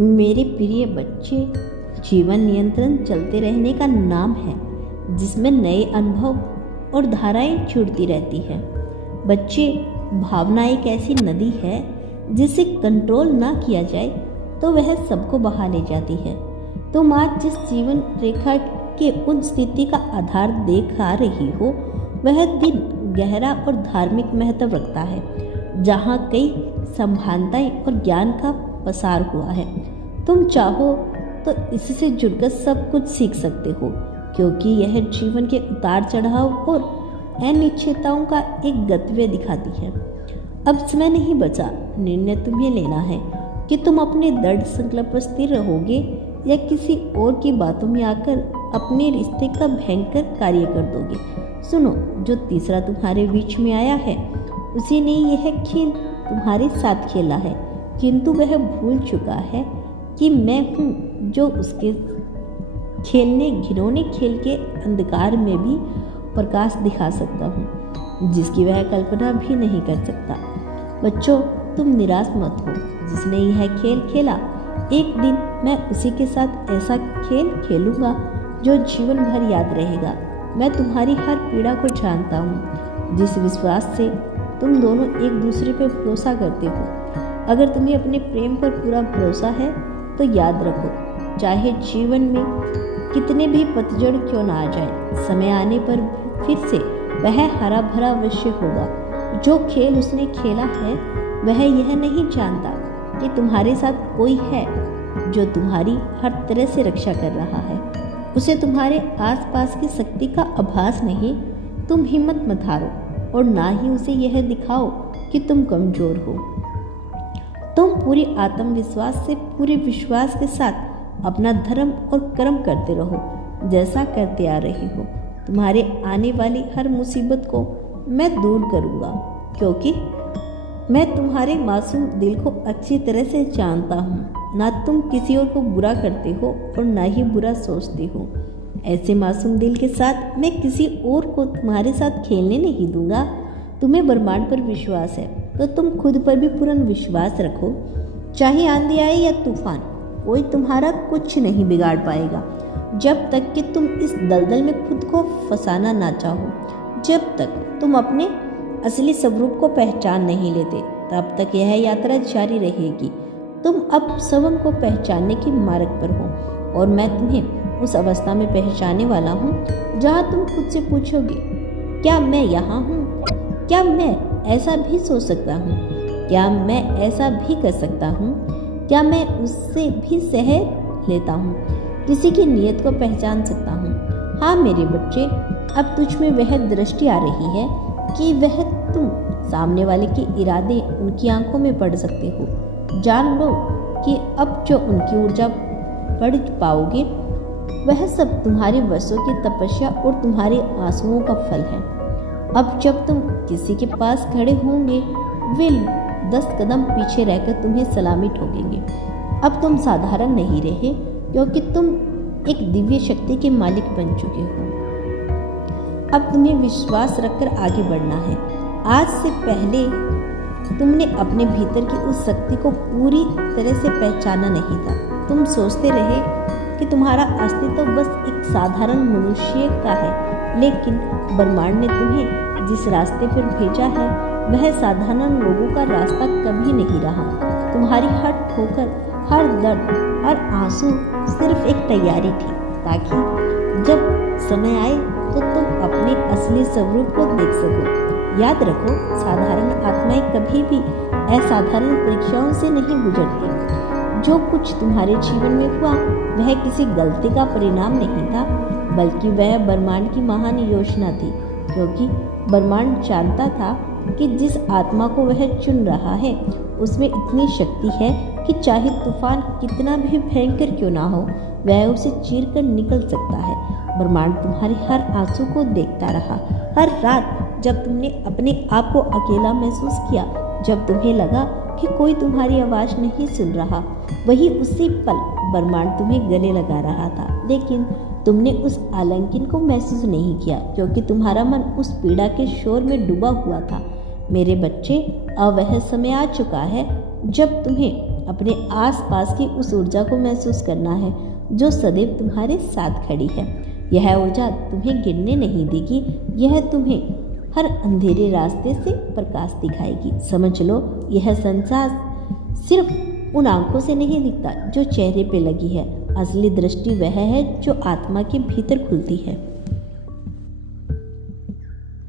मेरे प्रिय बच्चे, जीवन नियंत्रण चलते रहने का नाम है, जिसमें नए अनुभव और धाराएं जुड़ती रहती है। बच्चे, भावना एक ऐसी नदी है जिसे कंट्रोल ना किया जाए तो वह सबको बहा ले जाती है। तुम आज जिस जीवन रेखा के उन स्थिति का आधार देख आ रही हो, वह दिन गहरा और धार्मिक महत्व रखता है, जहाँ कई संभावनाएं और ज्ञान का पसार हुआ है। तुम चाहो तो इससे जुड़कर सब कुछ सीख सकते हो, क्योंकि यह जीवन के उतार चढ़ाव और अनिश्चितताओं का एक गंतव्य दिखाती है। अब समय नहीं बचा, निर्णय तुम्हें लेना है कि तुम अपने दृढ़ संकल्प पर स्थिर रहोगे या किसी और की बातों में आकर अपने रिश्ते का भयंकर कार्य कर दोगे। सुनो, जो तीसरा तुम्हारे बीच में आया है, उसी ने यह खेल तुम्हारे साथ खेला है, किंतु वह भूल चुका है कि मैं हूँ जो उसके खेलने घिनौने खेल के अंधकार में भी प्रकाश दिखा सकता हूँ, जिसकी वह कल्पना भी नहीं कर सकता। बच्चों, तुम निराश मत हो। जिसने यह खेल खेला, एक दिन मैं उसी के साथ ऐसा खेल खेलूंगा जो जीवन भर याद रहेगा। मैं तुम्हारी हर पीड़ा को जानता हूँ। जिस विश्वास से तुम दोनों एक दूसरे पर भरोसा करते हो, अगर तुम्हें अपने प्रेम पर पूरा भरोसा है तो याद रखो, चाहे जीवन में कितने भी पतझड़ क्यों ना आ जाए, समय आने पर फिर से वह हरा भरा विषय होगा। जो खेल उसने खेला है, वह यह नहीं जानता कि तुम्हारे साथ कोई है जो तुम्हारी हर तरह से रक्षा कर रहा है। उसे तुम्हारे आसपास की शक्ति का आभास नहीं। तुम हिम्मत मत हारो और ना ही उसे यह दिखाओ कि तुम कमजोर हो। तुम पूरी आत्मविश्वास से, पूरे विश्वास के साथ अपना धर्म और कर्म करते रहो, जैसा करते आ रहे हो। तुम्हारे आने वाली हर मुसीबत को मैं दूर करूँगा, क्योंकि मैं तुम्हारे मासूम दिल को अच्छी तरह से जानता हूँ। ना तुम किसी और को बुरा करते हो और ना ही बुरा सोचते हो। ऐसे मासूम दिल के साथ मैं किसी और को तुम्हारे साथ खेलने नहीं दूंगा। तुम्हें ब्रह्मांड पर विश्वास है तो तुम खुद पर भी पूर्ण विश्वास रखो। चाहे आंधी आए या तूफान, कोई तुम्हारा कुछ नहीं बिगाड़ पाएगा, जब तक कि तुम इस दलदल में खुद को फंसाना ना चाहो। जब तक तुम अपने असली स्वरूप को पहचान नहीं लेते, तब तक यह यात्रा जारी रहेगी। तुम अब स्वयं को पहचानने के मार्ग पर हो और मैं तुम्हें उस अवस्था में पहचानने वाला हूँ जहाँ तुम खुद से पूछोगे, क्या मैं यहाँ हूँ? क्या मैं ऐसा भी सोच सकता हूँ? क्या मैं ऐसा भी कर सकता हूँ? क्या मैं उससे भी सह लेता हूँ? किसी की नीयत को पहचान सकता हूँ। हाँ मेरे बच्चे, अब तुझ में वह दृष्टि आ रही है कि वह तुम सामने वाले के इरादे उनकी आंखों में पढ़ सकते हो। जान लो कि अब जो उनकी ऊर्जा पढ़ पाओगे, वह सब तुम्हारे वर्षों की तपस्या और तुम्हारे आंसुओं का फल है। अब जब तुम किसी के पास खड़े होंगे, वे 10 कदम पीछे रहकर तुम्हें सलामी ठोकेंगे। अब तुम साधारण नहीं रहे, क्योंकि तुम एक दिव्य शक्ति के मालिक बन चुके हो। अब तुम्हें विश्वास रखकर आगे बढ़ना है। आज से पहले तुमने अपने भीतर की उस शक्ति को पूरी तरह से पहचाना नहीं था। तुम सोचते रहे कि तुम्हारा अस्तित्व बस एक साधारण मनुष्य का है, लेकिन ब्रह्मांड ने तुम्हें जिस रास्ते पर भेजा है, वह साधारण लोगों का रास्ता कभी नहीं रहा। तुम्हारी हर ठोकर, हर दर्द, हर आंसू सिर्फ एक तैयारी थी, ताकि जब समय आए तो तुम अपने असली स्वरूप को देख सको। याद रखो, साधारण आत्माएं कभी भी असाधारण परीक्षाओं से नहीं गुजरती। जो कुछ तुम्हारे जीवन में हुआ, वह किसी गलती का परिणाम नहीं था, बल्कि वह ब्रह्मांड की महान योजना थी, क्योंकि ब्रह्मांड जानता था कि जिस आत्मा को वह चुन रहा है, उसमें इतनी शक्ति है कि चाहे तूफान कितना भी भयंकर क्यों ना हो, वह उसे चीर कर निकल सकता है। ब्रह्मांड तुम्हारे हर आंसू को देखता रहा। हर रात जब तुमने अपने आप को अकेला महसूस किया, जब तुम्हें लगा कि कोई तुम्हारी आवाज़ नहीं सुन रहा, वही उसी पल ब्रह्मांड तुम्हें गले लगा रहा था। लेकिन तुमने उस आलिंगन को महसूस नहीं किया, क्योंकि तुम्हारा मन उस पीड़ा के शोर में डूबा हुआ था। मेरे बच्चे, अब वह समय आ चुका है जब तुम्हें अपने आसपास की उस ऊर्जा को महसूस करना है जो सदैव तुम्हारे साथ खड़ी है। यह ऊर्जा तुम्हें गिरने नहीं देगी, यह तुम्हें हर अंधेरे रास्ते से प्रकाश दिखाएगी। समझ लो, यह संसार सिर्फ उन आंखों से नहीं दिखता जो चेहरे पे लगी है। असली दृष्टि वह है जो आत्मा के भीतर खुलती है।